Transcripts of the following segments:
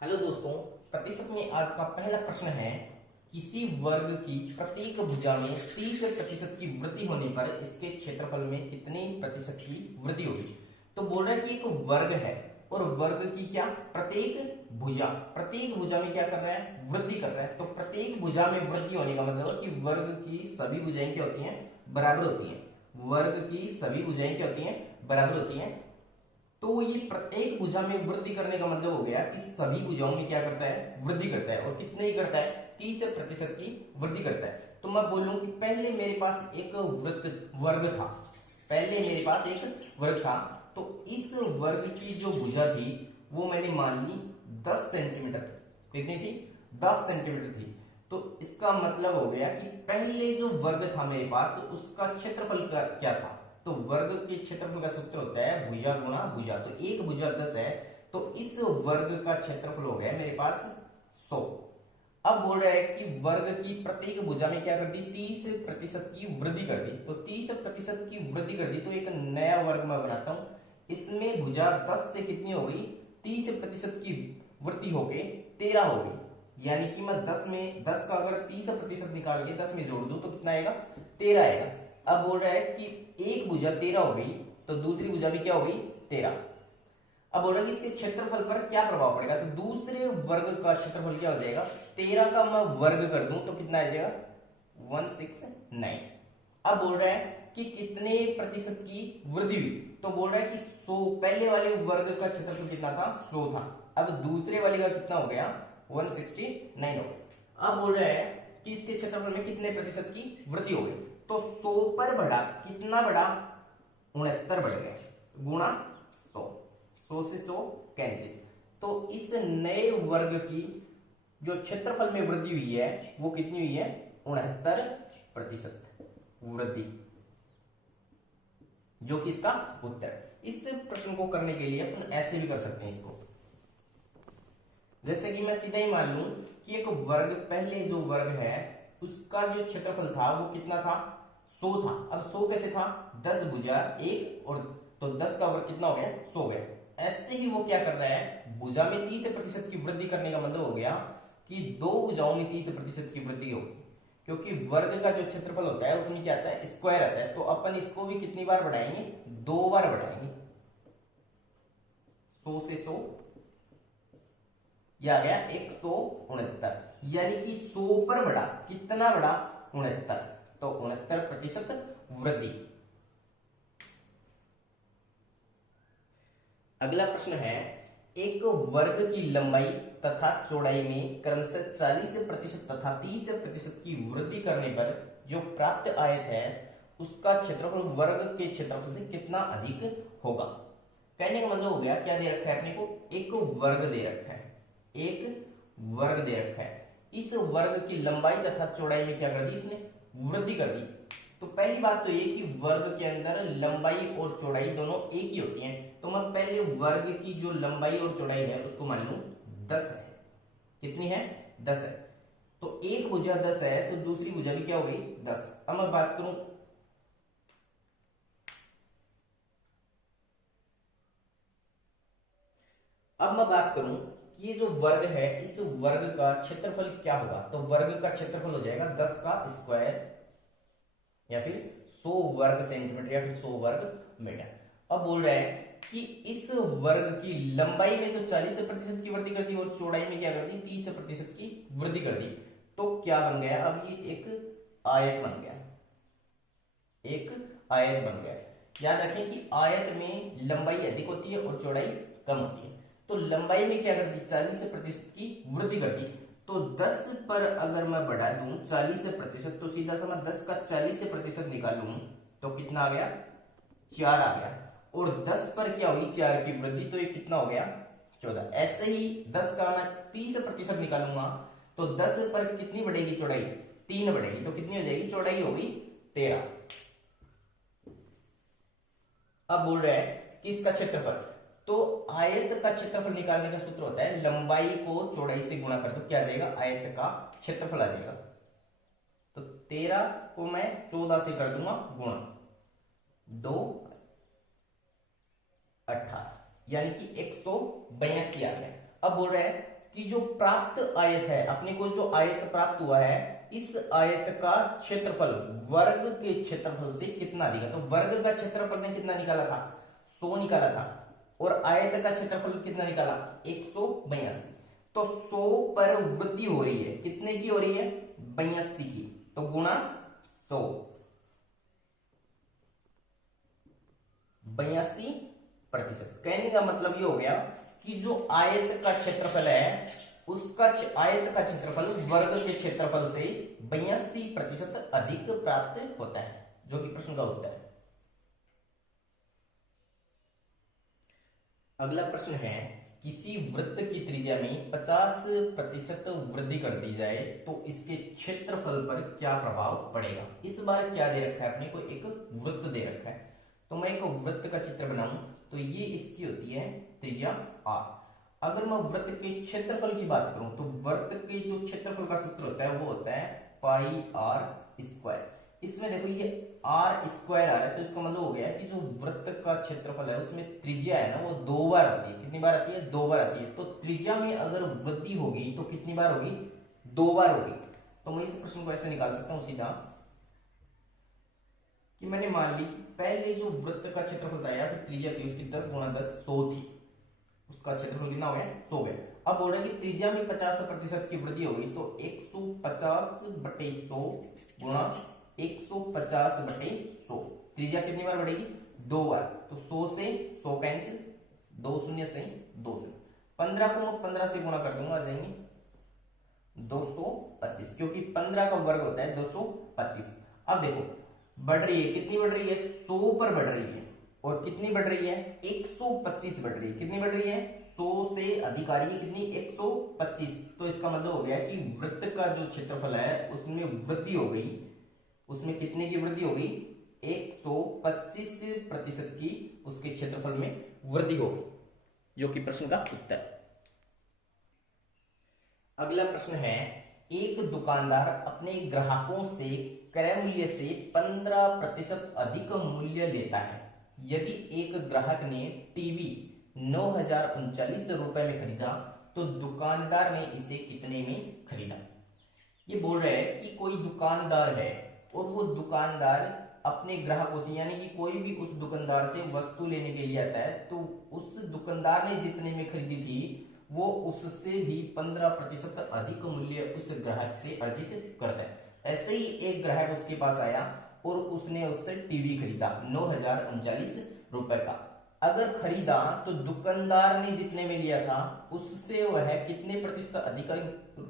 Hello दोस्तों, प्रतिशत में आज का पहला प्रश्न है। किसी वर्ग की प्रत्येक भुजा में 30% की वृद्धि होने पर इसके क्षेत्रफल में कितने प्रतिशत की वृद्धि होगी। तो बोल रहा है कि एक वर्ग है और वर्ग की क्या प्रत्येक भुजा में क्या कर रहा है, वृद्धि कर रहा है। तो प्रत्येक भुजा में वृद्धि होने का मतलब है कि वर्ग की सभी भुजाएं क्या होती हैं, बराबर होती हैं। वर्ग की सभी भुजाएं क्या होती हैं, बराबर होती हैं। तो ये प्रत्येक भुजा में वृद्धि करने का मतलब हो गया कि सभी भुजाओं में क्या करता है, वृद्धि करता है। और कितने ही करता है, 30% की वृद्धि करता है। तो मैं बोलूं कि पहले मेरे पास एक वर्ग था, पहले मेरे पास एक वर्ग था। तो इस वर्ग की जो भुजा थी वो मैंने मान ली 10 सेंटीमीटर थी। कितनी थी, 10 सेंटीमीटर थी। तो इसका मतलब हो गया कि पहले जो वर्ग था मेरे पास उसका क्षेत्रफल क्या था। तो वर्ग के क्षेत्रफल का सूत्र होता है भुजा गुणा भुजा। तो एक भुजा 10 है, तो इस वर्ग का क्षेत्रफल हो गया मेरे पास 100। अब बोल रहा है कि वर्ग की प्रत्येक भुजा में क्या कर दी, 30% की वृद्धि कर दी। तो 30% की वृद्धि कर दी तो एक नया वर्ग मैं बनाता हूं। इसमें भुजा 10 से कितनी हो गई, 30% की वृद्धि होके 13 हो गई। यानी कि मैं 10 में 10 का अगर 30% निकाल के 10 में जोड़ दूं तो कितना आएगा, 13 आएगा। अब बोल रहा है कि एक भुजा 13 हो गई तो दूसरी भुजा भी क्या हो गई, 13। अब बोल रहा है कि इसके क्षेत्रफल पर क्या प्रभाव पड़ेगा। तो दूसरे वर्ग का क्षेत्रफल क्या हो जाएगा, 13 का मैं वर्ग कर दूं तो कितना आ जाएगा, 169। अब बोल रहा है कि कितने प्रतिशत की वृद्धि हुई। तो बोल रहा है कि 100, पहले वाले वर्ग का क्षेत्रफल कितना था, 100 था। अब दूसरे वाले का कितना हो गया, 169 हो गया। अब बोल रहा है कि इसके क्षेत्रफल में कितने प्रतिशत की वृद्धि हो गई। तो 100 पर बढ़ा, कितना बढ़ा, 69 बढ़ गया, गुणा 100। 100 से 100 कैंसिल। तो इस नए वर्ग की जो क्षेत्रफल में वृद्धि हुई है वो कितनी हुई है, 69% वृद्धि, जो कि इसका उत्तर। इस प्रश्न को करने के लिए अपन ऐसे भी कर सकते हैं इसको, जैसे कि मैं सीधा ही मान लूं कि एक वर्ग, पहले जो वर्ग है उसका जो क्षेत्रफल था वो कितना था, 100 था। अब 100 कैसे था, 10 भुजा एक, और तो 10 का वर्ग कितना हो गया, 100 हो गया। ऐसे ही वो क्या कर रहा है, भुजा में 30% की वृद्धि करने का मतलब हो गया कि दो भुजाओं में 30% की वृद्धि होगी। क्योंकि वर्ग का जो क्षेत्रफल होता है उसमें क्या आता है, स्क्वायर आता है। तो अपन इसको भी कितनी बार बढ़ाएंगे, 2 बार बढ़ाएंगे। 100 से 100 यह आ गया 169। यानी कि 100 पर बढ़ा, कितना बढ़ा, 69। तो 69% वृद्धि। अगला प्रश्न है, एक वर्ग की लंबाई तथा चौड़ाई में क्रमशः 40% तथा 30% की वृद्धि करने पर जो प्राप्त आयत है उसका क्षेत्रफल वर्ग के क्षेत्रफल से कितना अधिक होगा। कहने का मतलब हो गया, क्या दे रखा है अपने को, एक वर्ग दे रखा है, एक वर्ग दे रखा है। इस वर्ग की लंबाई तथा चौड़ाई में क्या कर दी, इसने वृद्धि कर दी। तो पहली बात तो ये कि वर्ग के अंदर लंबाई और चौड़ाई दोनों एक ही होती हैं। तो मैं पहले वर्ग की जो लंबाई और चौड़ाई है उसको मान लूं 10 है। कितनी है, 10 है। तो एक भुजा 10 है तो दूसरी भुजा भी क्या हो गई, 10। अब मैं बात करूं, कि ये जो वर्ग है इस वर्ग का क्षेत्रफल क्या होगा। तो वर्ग का क्षेत्रफल हो जाएगा 10 का स्क्वायर या फिर 100 वर्ग सेंटीमीटर या फिर 100 वर्ग मीटर। अब बोल रहा है कि इस वर्ग की लंबाई में तो 40% की वृद्धि कर दी और चौड़ाई में क्या कर दी, 30% की वृद्धि कर दी। तो क्या बन गया, अब ये एक आयत बन गया, एक आयत बन गया। याद रखें कि आयत में लंबाई अधिक होती है और चौड़ाई कम होती है। तो लंबाई में क्या कर दी, 40% की वृद्धि कर दी। तो 10 पर अगर मैं बढ़ा दूं 40%, तो सीधा सा मैं 10 का 40% निकालूं तो कितना आ गया, 4 आ गया। और 10 पर क्या हुई, 4 की वृद्धि, तो ये कितना हो गया, 14। ऐसे ही 10 का मैं 30% निकालूंगा तो 10 पर कितनी बढ़ेगी चौड़ाई, 3 बढ़ेगी। तो कितनी हो जाएगी, चौड़ाई होगी 13। अब बोल रहा है कि इसका क्षेत्रफल, तो आयत का क्षेत्रफल निकालने का सूत्र होता है लंबाई को चौड़ाई से गुणा कर दो, क्या आ जाएगा, आयत का क्षेत्रफल आ जाएगा। तो 13 को मैं 14 से कर दूंगा गुणा 2, 18, यानी कि 182 आ गया। अब बोल रहा है कि जो प्राप्त आयत है, अपने को जो आयत प्राप्त हुआ है, इस आयत का क्षेत्रफल वर्ग के क्षेत्रफल से कितना अधिक है। तो वर्ग का क्षेत्रफल ने कितना निकाला था, 100 निकाला था, और आयत का क्षेत्रफल कितना निकाला, 182। तो 100 पर वृद्धि हो रही है, कितने की हो रही है, 82 की, तो गुणा 100, 82%। कहने का मतलब ये हो गया कि जो आयत का क्षेत्रफल है, उसका आयत का क्षेत्रफल वर्ग के क्षेत्रफल से 82% अधिक प्राप्त होता है, जो कि प्रश्न का उत्तर है। अगला प्रश्न है, किसी वृत्त की त्रिज्या में 50% वृद्धि कर दी जाए तो इसके क्षेत्रफल पर क्या प्रभाव पड़ेगा। इस बार क्या दे रखा है, अपने को एक वृत्त दे रखा है, तो मैं एक वृत्त का चित्र बनाऊं तो ये इसकी होती है त्रिज्या r। अगर मैं वृत्त के क्षेत्रफल की बात करूं तो वृत्त के जो क्षेत्रफल का सूत्र होता है वो होता है पाई आर स्क्वायर। इसमें देखो ये आर स्क्वायर आ रहा है, तो इसका मतलब हो गया कि जो वृत्त का क्षेत्रफल है उसमें त्रिज्या है ना, वो 2 बार आती है। कितनी बार आती है, 2 बार आती है। तो त्रिज्या में अगर वृद्धि होगी तो कितनी बार होगी, 2 बार होगी। तो मैं इस प्रश्न को ऐसे निकाल सकता हूं सीधा कि मैंने मान ली कि पहले जो वृत्त का क्षेत्रफल था या फिर त्रिज्या थी उसकी 10 गुणा 10 100 थी, उसका क्षेत्रफल कितना हो गया, 100 गया। अब बोल रहे हैं कि त्रिज्या में 50% की वृद्धि होगी, तो 150/100 गुणा 150/100। त्रिज्या कितनी बार बढ़ेगी, 2 बार। तो 100 से 100 कैंसिल, 2 शून्य से 2 शून्य, 15 को मैं 15 से गुणा कर दूंगा, आ जाएंगे 225, क्योंकि 15 का वर्ग होता है 225। अब देखो बढ़ रही है, कितनी बढ़ रही है, 100 पर बढ़ रही है, और कितनी बढ़ रही है, 125 बढ़ रही है। कितनी बढ़ रही है, 100 से अधिक आ रही है, कितनी, 125। तो इसका मतलब हो गया कि वृत्त का जो क्षेत्रफल है उसमें वृद्धि हो गई, उसमें कितने की वृद्धि होगी, 125% की उसके क्षेत्रफल में वृद्धि होगी, जो कि प्रश्न का उत्तर है। अगला प्रश्न है, एक दुकानदार अपने ग्राहकों से क्रय मूल्य से 15% अधिक मूल्य लेता है। यदि एक ग्राहक ने टीवी 9,039 रुपए में खरीदा तो दुकानदार ने इसे कितने में खरीदा। ये बोल रहे हैं कि कोई दुकानदार है और वो दुकानदार अपने ग्राहकों से, यानी कि कोई भी उस दुकानदार से वस्तु लेने के लिए आता है, तो उस दुकानदार ने जितने में खरीदी थी वो उससे भी 15% अधिक मूल्य उस ग्राहक से अर्जित करता है। ऐसे ही एक ग्राहक उसके पास आया और उसने उससे टीवी खरीदा 9,039 रुपए का। अगर खरीदा तो दुकानदार ने जितने में लिया था उससे वह कितने प्रतिशत अधिक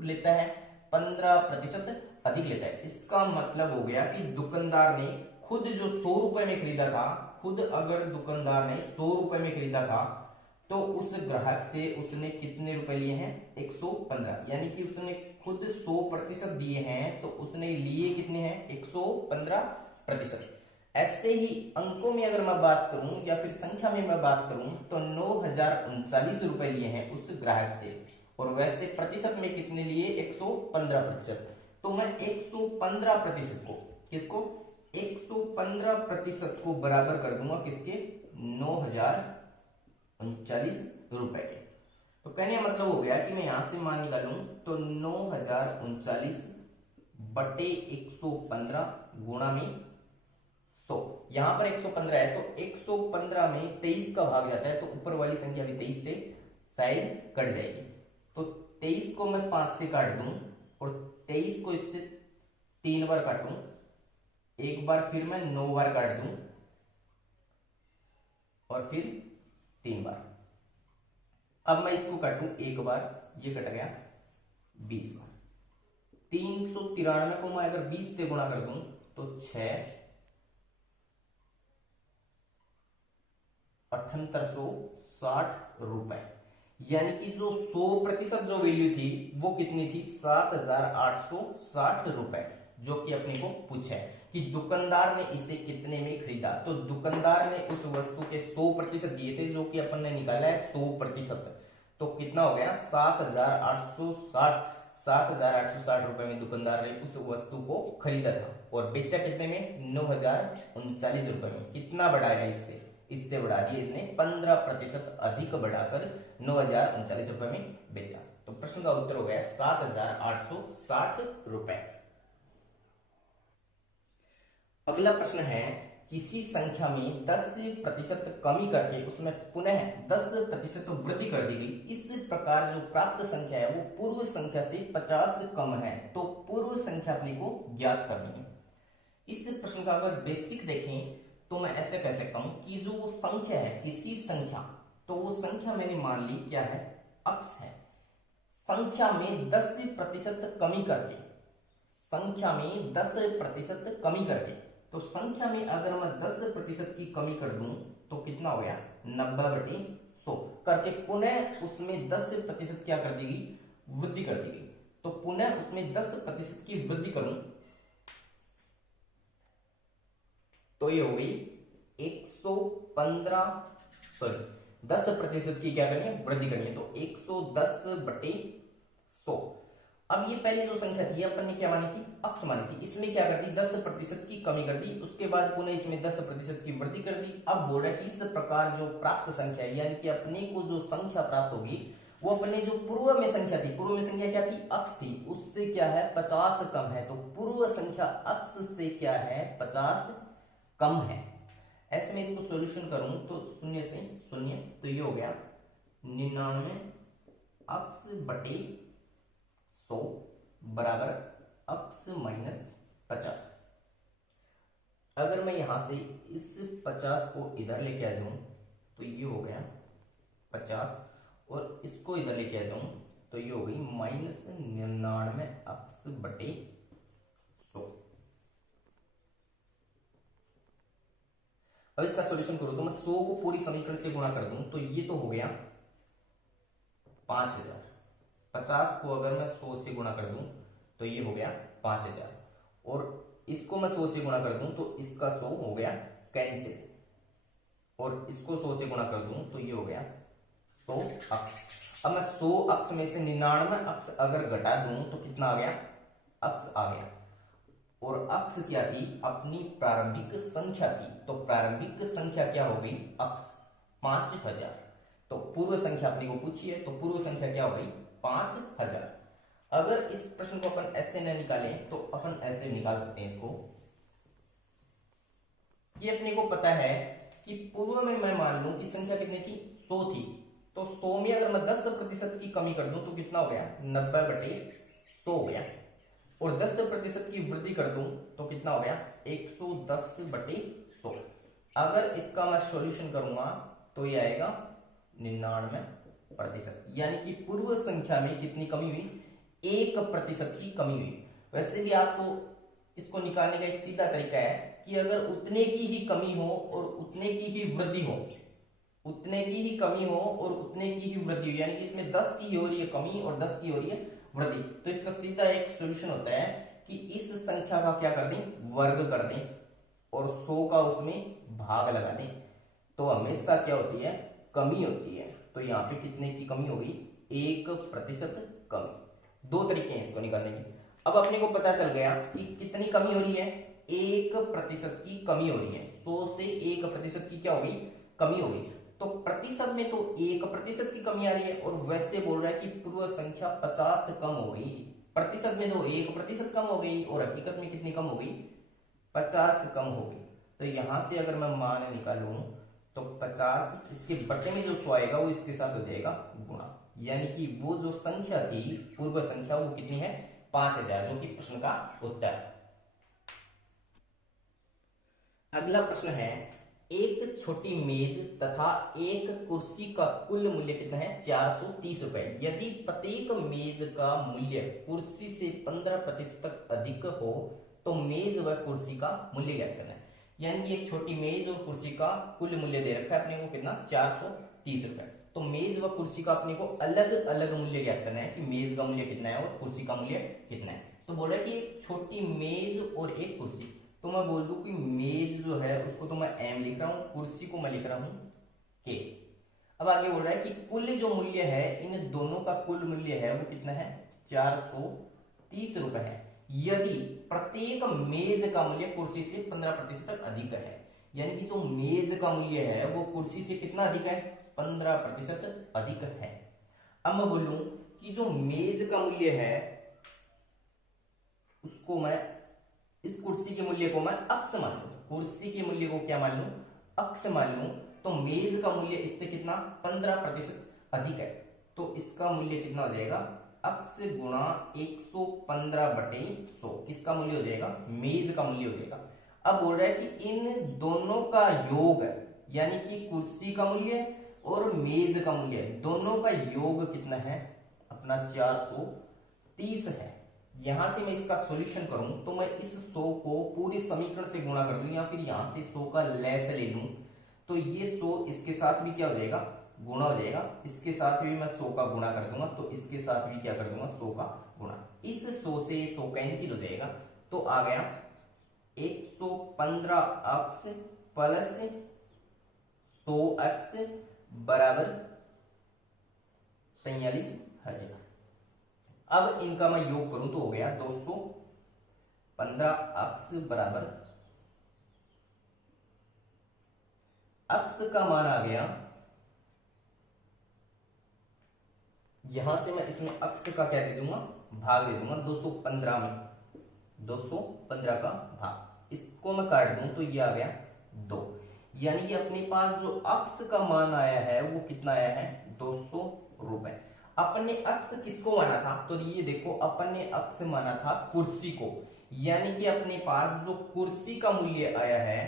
लेता है, 15% अधिक लेता है। इसका मतलब हो गया कि दुकानदार ने खुद जो 100 रुपए में खरीदा था, खुद अगर दुकानदार ने 100 रुपए में खरीदा था तो उस ग्राहक से उसने कितने रुपए लिए हैं, 115, यानी कि उसने खुद 100% दिए हैं तो उसने लिए कितने हैं, 115%। ऐसे ही अंकों में अगर मैं बात करूं या फिर संख्या में मैं बात करूं तो 9,039 रुपए लिए हैं उस ग्राहक से, और वैसे प्रतिशत में कितने लिए, 115%। तो मैं 115% को, किसको, 115% को बराबर कर दूंगा किसके, 9,039 रुपए के। तो कहने का मतलब हो गया कि मैं यहां से मान निकालूं तो 9,039/115 गुणा में 100। यहां पर 115 है तो 115 में 23 का भाग जाता है, तो ऊपर वाली संख्या भी 23 से शायद कट जाएगी। तो 23 को मैं 5 से काट दूं और 23 को इससे 3 बार काटूं, एक बार फिर मैं 9 बार काट दूं और फिर 3 बार। अब मैं इसको काटूं एक बार, ये कट गया 20 बार। 393 को मैं अगर 20 से गुणा कर दूं तो 6,7860 रुपए, यानी कि जो 100% जो वैल्यू थी वो कितनी थी, 7,860 रुपए, जो कि अपने को पूछा है कि दुकानदार ने इसे कितने में खरीदा। तो दुकानदार ने उस वस्तु के 100% दिए थे, जो कि अपन ने निकाला है 100%, तो कितना हो गया, 7,860 रुपए में दुकानदार ने उस वस्तु को खरीदा था और बेचा कितने में, 9,039 रुपए में। कितना बढ़ाया इससे, इससे बढ़ा दिया इसने 15% अधिक बढ़ाकर 9,039 रुपए में बेचा। तो प्रश्न का उत्तर हो गया 7,860 रुपए। अगला प्रश्न है, किसी संख्या में 10% कमी करके उसमें पुनः 10% वृद्धि कर दी गई, इस प्रकार जो प्राप्त संख्या है वो पूर्व संख्या से 50 कम है, तो पूर्व संख्या अपने को ज्ञात करनी है। इस प्रश्न का अगर बेसिक देखें तो मैं ऐसे कह सकता हूं कि जो संख्या है किसी संख्या, तो वो संख्या मैंने मान ली क्या है, अक्स है। संख्या में 10% कमी करके, संख्या में 10% कमी करके, तो संख्या में अगर मैं 10% की कमी कर दूं तो कितना हो गया, 90/100 करके पुनः उसमें 10% क्या कर दी गई, वृद्धि कर दी गई। तो पुनः उसमें 10% की वृद्धि करूं तो ये हो गई 115, सॉरी 10% की क्या करनी है, वृद्धि करनी है, तो 110/100। अब ये पहले जो संख्या थी अपन ने क्या मानी थी, अक्स मानी थी, इसमें क्या कर दी, 10% की कमी कर दी, उसके बाद पुनः इसमें 10% की वृद्धि कर दी। अब बोल रहा है कि इस प्रकार जो प्राप्त संख्या है, यानी कि अपने को जो संख्या प्राप्त होगी वो अपने जो पूर्व में संख्या थी, पूर्व में संख्या क्या थी, अक्स थी, उससे क्या है 50 कम है, तो पूर्व संख्या अक्स से क्या है 50 कम है। ऐसे में इसको सॉल्यूशन करूं तो 0 से 0, तो ये हो गया 99 अक्स बटे 100 बराबर अक्स माइनस 50। अगर मैं यहां से इस 50 को इधर लेके आ जाऊं तो ये हो गया 50, और इसको इधर लेके आ जाऊं तो ये हो गई -99 अक्स बटे 100। अब इसका सॉल्यूशन करूं तो मैं 100 को पूरी समीकरण से गुणा कर दूं तो ये तो हो गया 5000। 50 को अगर मैं 100 से गुणा कर दूं तो ये हो गया 5000, और इसको मैं 100 से गुणा कर दूं तो इसका 100 हो गया कैंसिल, और इसको 100 से गुणा कर दूं तो ये हो गया 100 अक्स। अब मैं 100 अक्स में से 99 अक्स अगर घटा दूं तो कितना आ गया, अक्स आ गया, और अक्स क्या थी, अपनी प्रारंभिक संख्या थी, तो प्रारंभिक संख्या क्या हो गई, अक्स 5000। तो पूर्व संख्या अपनी को पूछी है, तो पूर्व संख्या क्या हो गई 5000। अगर इस प्रश्न को अपन ऐसे न निकालें तो अपन ऐसे निकाल सकते हैं इसको, ये अपने को पता है कि पूर्व में मैं मान लूं कि संख्या कितनी थी, 100 थी, तो 100 में अगर मैं 10% की कमी कर दूं तो कितना हो गया, 90/100 हो गया, और 10% की वृद्धि कर दूं तो कितना हो गया, 110/100। अगर इसका मैं सॉल्यूशन करूंगा तो ये आएगा 99%, यानी कि पूर्व संख्या में कितनी कमी हुई, 1% की कमी हुई। वैसे भी आपको इसको निकालने का एक सीधा तरीका है कि अगर उतने की ही कमी हो और उतने की ही वृद्धि हो, उतने की ही कमी हो और उतने की ही वृद्धि हो, यानी कि इसमें 10 की हो रही है कमी और 10 की हो रही है वृद्धि, तो इसका सीधा एक सॉल्यूशन होता है कि इस संख्या का क्या कर दें, वर्ग कर दें, और 100 का उसमें भाग लगा दें, तो हमेशा क्या होती है, कमी होती है। तो यहाँ पे कितने की कमी हो गई, 1% कमी। दो तरीके हैं इसको निकालने के। अब अपने को पता चल गया कि कितनी कमी हो रही है, 1% की कमी हो रही है, 100 से 1% की क्या हो गई, कमी हो गई। तो प्रतिशत में तो 1% की कमी आ रही है, और वैसे बोल रहा है कि पूर्व संख्या 50 कम हो गई। प्रतिशत में तो 1% कम हो गई, और हकीकत में कितनी कम हो गई, 50 कम हो गई। तो यहां से अगर मैं मान निकालूं तो 50 इसके बटे में जो 100 आएगा वो इसके साथ हो जाएगा गुणा, यानी कि वो जो संख्या थी पूर्व संख्या वो कितनी है, 5000, जो कि प्रश्न का उत्तर। अगला प्रश्न है, एक छोटी मेज तथा एक कुर्सी का कुल मूल्य कितना है, 430 रुपए। यदि प्रत्येक मेज का मूल्य कुर्सी से 15% तक अधिक हो तो मेज व कुर्सी का मूल्य ज्ञात करना है। यानी कि एक छोटी मेज और कुर्सी का कुल मूल्य दे रखा है अपने को कितना, 430 रुपए। तो मेज व कुर्सी का अपने को अलग अलग मूल्य ज्ञात करना है कि मेज का मूल्य कितना है और कुर्सी का मूल्य कितना है। तो बोल रहा है कि एक छोटी मेज और एक कुर्सी, तो मैं बोल दूं कि मेज जो है उसको तो मैं m लिख रहा हूं, कुर्सी को मैं लिख रहा हूं k। अब आगे बोल रहा है कि कुल जो मूल्य है, इन दोनों का कुल मूल्य है वो कितना है, 430 रुपए है। यदि प्रत्येक मेज का मूल्य कुर्सी से 15% तक अधिक है, यानी कि जो मेज का मूल्य है वो कुर्सी से कितना अधिक है, 15% अधिक है। अब मैं बोलूं कि जो मेज का मूल्य है उसको मैं, इस कुर्सी के मूल्य को मैं अक्स मान लूं, कुर्सी के मूल्य को क्या मान लूं, अक्स मान लूं, तो मेज का मूल्य इससे कितना 15% अधिक है, तो इसका मूल्य कितना हो जाएगा, अक्स गुणा 115/100, किसका मूल्य हो जाएगा, मेज का मूल्य हो जाएगा। अब बोल रहा है कि इन दोनों का योग यानी कि कुर्सी का मूल्य और मेज का मूल्य दोनों का योग कितना है, अपना 430 है। यहां से मैं इसका सॉल्यूशन करूं तो मैं इस 100 को पूरे समीकरण से गुणा कर दूं या फिर यहां से 100 का लैस ले लूं, तो ये 100 इसके साथ भी क्या हो जाएगा, गुणा हो जाएगा, इसके साथ भी मैं 100 का गुणा कर दूंगा, तो इसके साथ भी क्या कर दूंगा, 100 का गुणा, इस 100 से 100 कैंसिल हो जाएगा, तो आ गया 115 अक्स प्लस 100 अक्स बराबर 43,000। अब इनका मैं योग करूं तो हो गया 215 अक्स बराबर, अक्स का मान आ गया, यहां से मैं इसमें अक्स का क्या दे दूंगा, भाग दे दूंगा, 215 में 215 का भाग, इसको मैं काट दूं तो ये आ गया 2, यानी कि अपने पास जो अक्स का मान आया है वो कितना आया है, 200 रुपए। अपन ने अक्स किसको माना था, तो ये देखो अपन ने अक्स माना था कुर्सी को, यानी कि अपने पास जो कुर्सी का मूल्य आया है,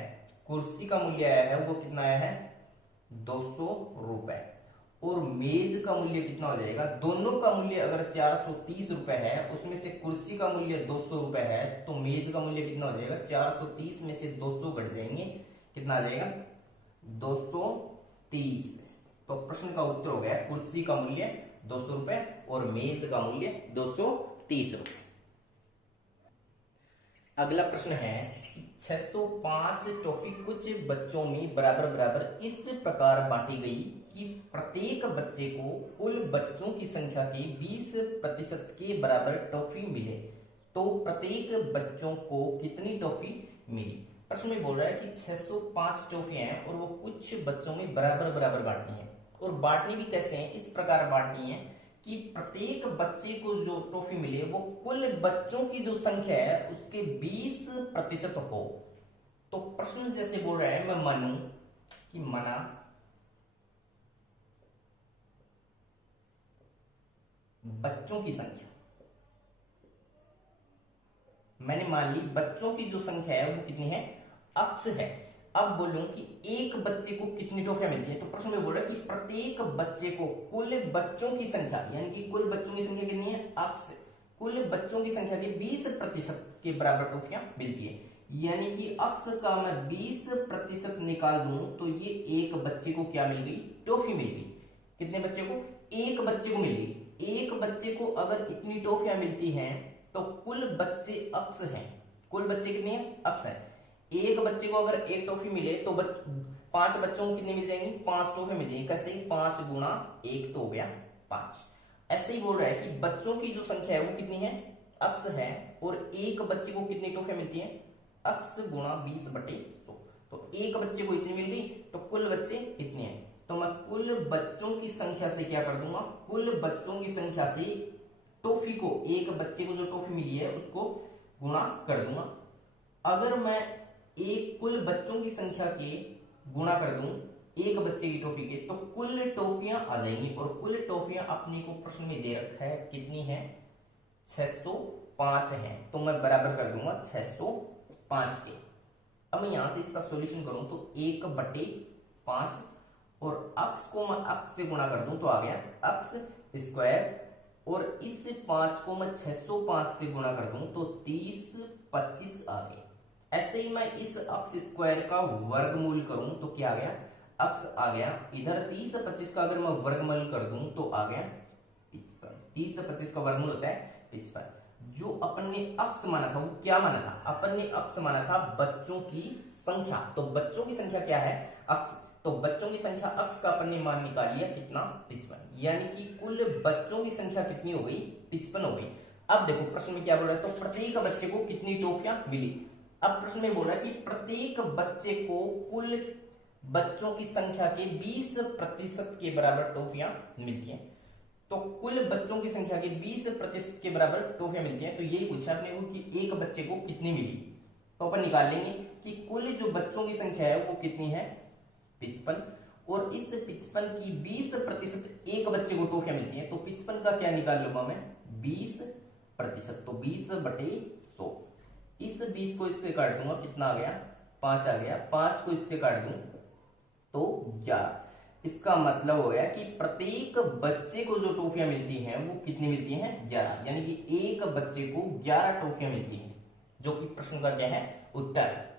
कुर्सी का मूल्य आया है वो कितना आया है, 200 रुपए, और मेज का मूल्य कितना हो जाएगा, दोनों का मूल्य अगर 430 रुपए है, उसमें से कुर्सी का मूल्य 200 रुपए है, तो मेज का मूल्य कितना हो जाएगा, 430 में से 200 घट जाएंगे, कितना आ जाएगा, 230। तो प्रश्न का उत्तर हो गया कुर्सी का मूल्य 200 रुपए और मेज का मूल्य 230 रुपए। अगला प्रश्न है कि 605 टॉफी कुछ बच्चों में बराबर बराबर इस प्रकार बांटी गई कि प्रत्येक बच्चे को कुल बच्चों की संख्या के 20% के बराबर टॉफी मिले, तो प्रत्येक बच्चों को कितनी टॉफी मिली। प्रश्न में बोल रहा है कि 605 टॉफियां हैं और वो कुछ बच्चों में बराबर बराबर बांटनी है, और बांटनी भी कैसे है, इस प्रकार बांटनी है कि प्रत्येक बच्चे को जो टॉफी मिले वो कुल बच्चों की जो संख्या है उसके 20% हो। तो प्रश्न जैसे बोल रहा है, मैं मानूं कि मना बच्चों की संख्या, मैंने मान ली बच्चों की जो संख्या है वो कितनी है, अक्स है। अब बोलूं कि एक बच्चे को कितनी टॉफियां मिलती है, तो प्रश्न में बोल रहा है कि प्रत्येक बच्चे को कुल बच्चों की संख्या, यानी कि कुल बच्चों की संख्या कितनी है, अक्स, कुल बच्चों की संख्या के 20% के बराबर टॉफियां मिलती है, यानी कि अक्स का मैं 20% निकाल दूं तो ये एक बच्चे को क्या मिल गई, टॉफी मिल गई। कितने बच्चे को, एक बच्चे को मिल गई। एक बच्चे को अगर इतनी टॉफियां मिलती हैं तो कुल बच्चे अक्स हैं, कुल बच्चे कितने हैं, अक्स है। एक बच्चे को अगर एक टॉफी मिले तो 5 बच्चों को कितनी मिल जाएंगी, 5 टॉफी मिल जाएंगी। कैसे, 5 गुणा 1 तो हो गया 5। ऐसे ही बोल रहा है कि बच्चों की जो संख्या है वो कितनी है, अक्स है, और एक बच्चे को कितनी टॉफी मिलती है, अक्स गुणा 20/100। तो एक बच्चे को इतनी मिल गई तो कुल बच्चे इतने हैं, तो मैं कुल बच्चों की संख्या से क्या कर दूंगा, कुल बच्चों की संख्या से टॉफी को, एक बच्चे को जो टॉफी मिली है उसको गुणा कर दूंगा। अगर मैं एक कुल बच्चों की संख्या के गुणा कर दूं एक बच्चे की टॉफी के, तो कुल टॉफियां आ जाएंगी, और कुल टॉफियां अपने को प्रश्न में दे रखा है कितनी है, 605 है, तो मैं बराबर कर दूंगा 605 के। अब मैं यहां से इसका सॉल्यूशन करूं तो 1/5, और अक्स को मैं अक्स से गुणा कर दूं तो आ गया अक्स स्क्वायर, और इस 5 को मैं 605 से गुणा कर दूं तो 30 25 आ गए। ऐसे ही मैं इस अक्स स्क्वायर का वर्गमूल करूं तो क्या आ गया, अक्स आ गया, इधर 30 25 का अगर मैं वर्गमूल कर दूं तो आ गया 55। 30 25 का वर्गमूल होता है 55। जो अपन ने अक्स माना था वो क्या माना था, अपन ने अक्स माना था बच्चों की संख्या, तो बच्चों की संख्या क्या है, अक्स, तो बच्चों की संख्या अक्स का अपन ने मान निकाल लिया कितना, 55, यानी कि कुल बच्चों की संख्या कितनी हो गई, 55 हो गई। अब देखो प्रश्न में क्या बोल रहा है, तो प्रत्येक बच्चे को कितनी टॉफियां मिली। अब प्रश्न में बोल रहा है कि प्रत्येक बच्चे को कुल बच्चों की संख्या के 20% के बराबर टॉफियां मिलती हैं। तो कुल बच्चों की संख्या के 20% के बराबर टॉफियां मिलती हैं। तो यही पूछा अपने को कि एक बच्चे को कितनी मिली, तो अपन निकाल लेंगे कि कुल जो बच्चों की संख्या है वो कितनी है, 55, और इस 55 की 20% एक बच्चे को टॉफियां मिलती हैं। तो 55 का क्या निकाल लूंगा मैं, 20%, तो 20/100। इस 20 को इससे काट दूंगा, कितना आ गया, 5 आ गया। 5 को इससे काट दूं तो 11। इसका मतलब हो गया कि प्रत्येक बच्चे को जो टॉफियां मिलती हैं वो कितनी मिलती हैं, 11, यानी कि एक बच्चे को 11 टॉफियां मिलती हैं, जो कि प्रश्न का क्या है, उत्तर है।